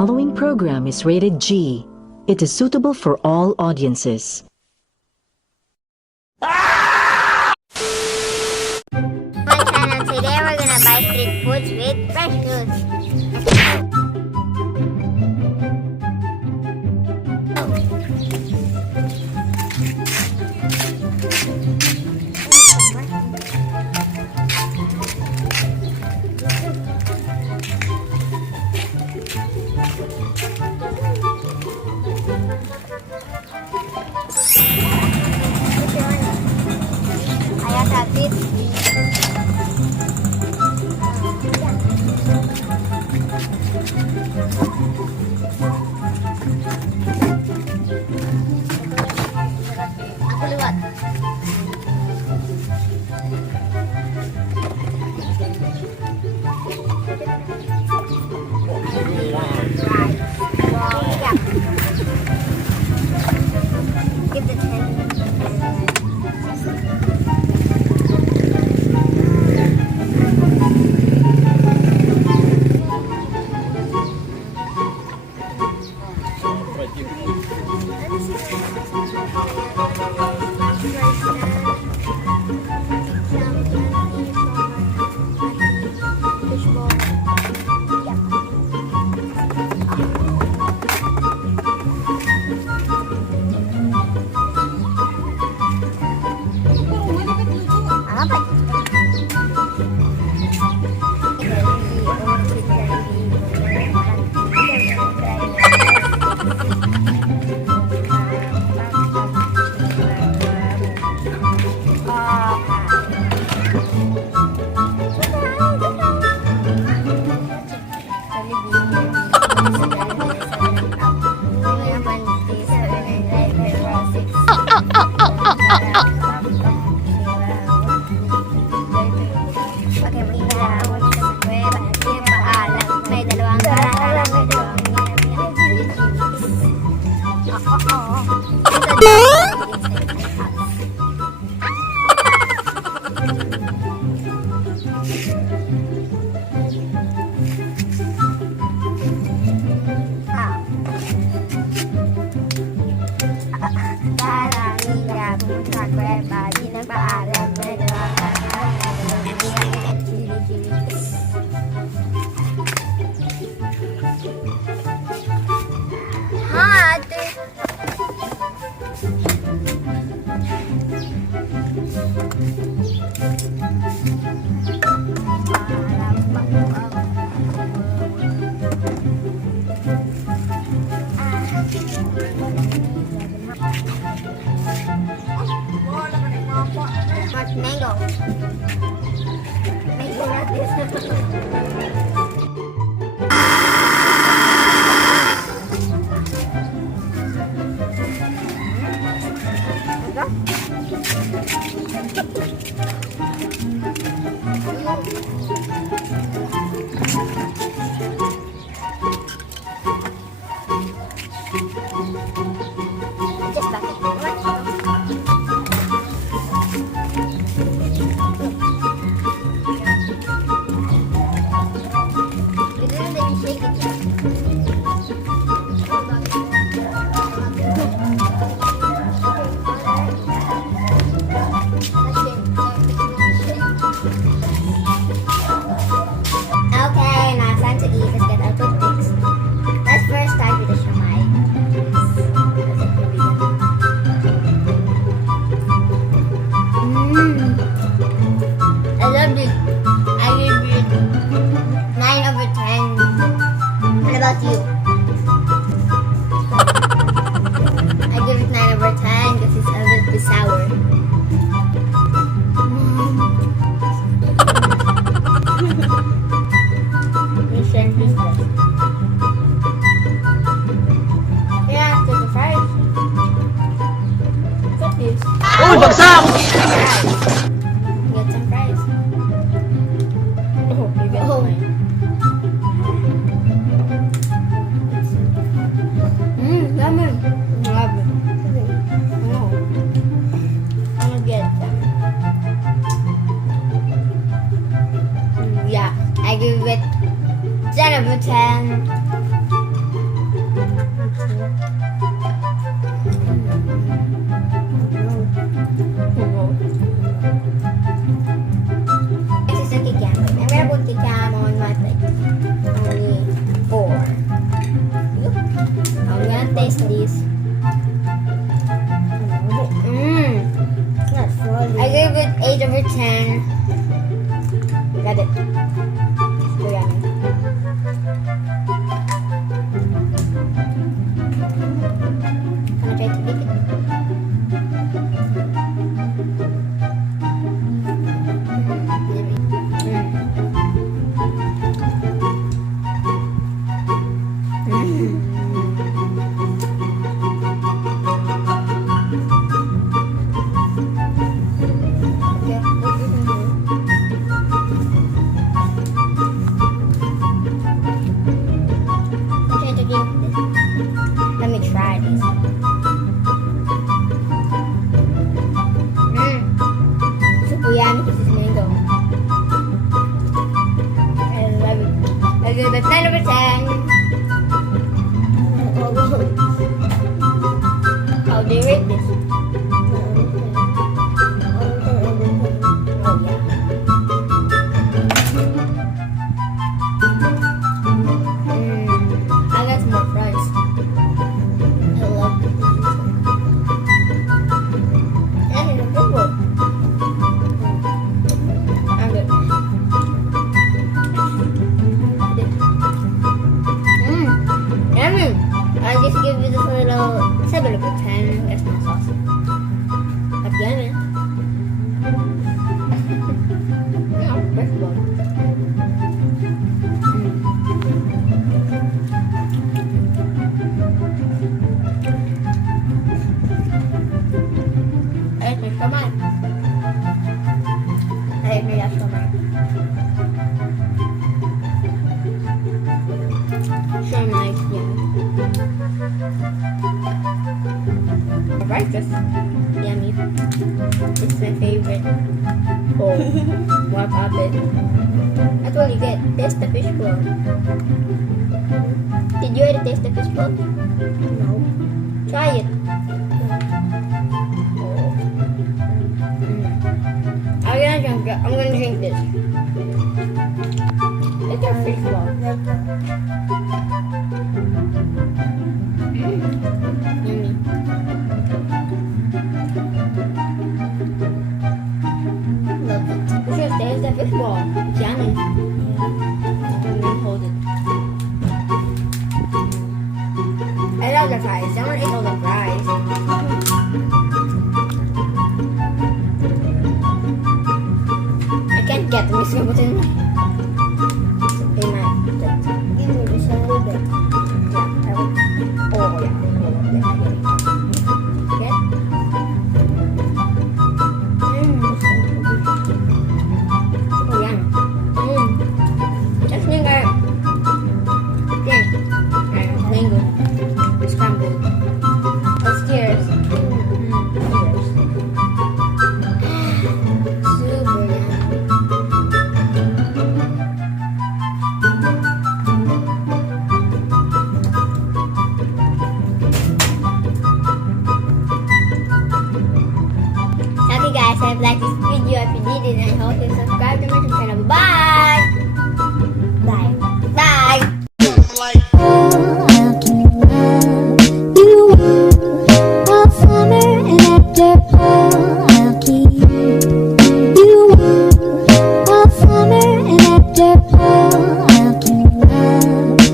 following program is rated G. It is suitable for all audiences. My channel, today we're gonna buy street foods with fresh foods. Ayah sakit. Aku lewat. Give the 10. Mango. Just back it. Bagsak! Get some fries. Oh, you get lemon. Grabe. No. I'm gonna get them. Yeah, I give it 10 out of 10. 8 over 10. Got it. So yummy. Can I try to lick it? Let me try this. Super yummy. This is mango. I love it. I give it 10 over 10. How do you rate this? Oh yeah. I got some more fries. I love this. And it's a good one. I'm good. Yummy. I'll just give you this a little 7 over 10. That's my sauce. But yummy. Yeah, first of all. Come on. I agree, that's so much. So nice, yeah. Breakfast. Yummy. It's my favorite. Oh, what happened? That's what you get. Taste the fish bowl. Did you already taste the fish bowl? No. Try it. I'm gonna drink this. It's a fish ball. Yummy. Look, we should taste the fish ball. It's yummy. I'm gonna hold it. I love the fries. I want to eat all the fries. Get the missing button. In my these will be so good. Yeah, I will. Oh yeah. Okay. Oh yeah. That's new guy. Okay. Mango. Scrambled. What's yours? Guys, I like this video. If you did it, I hope you subscribe to my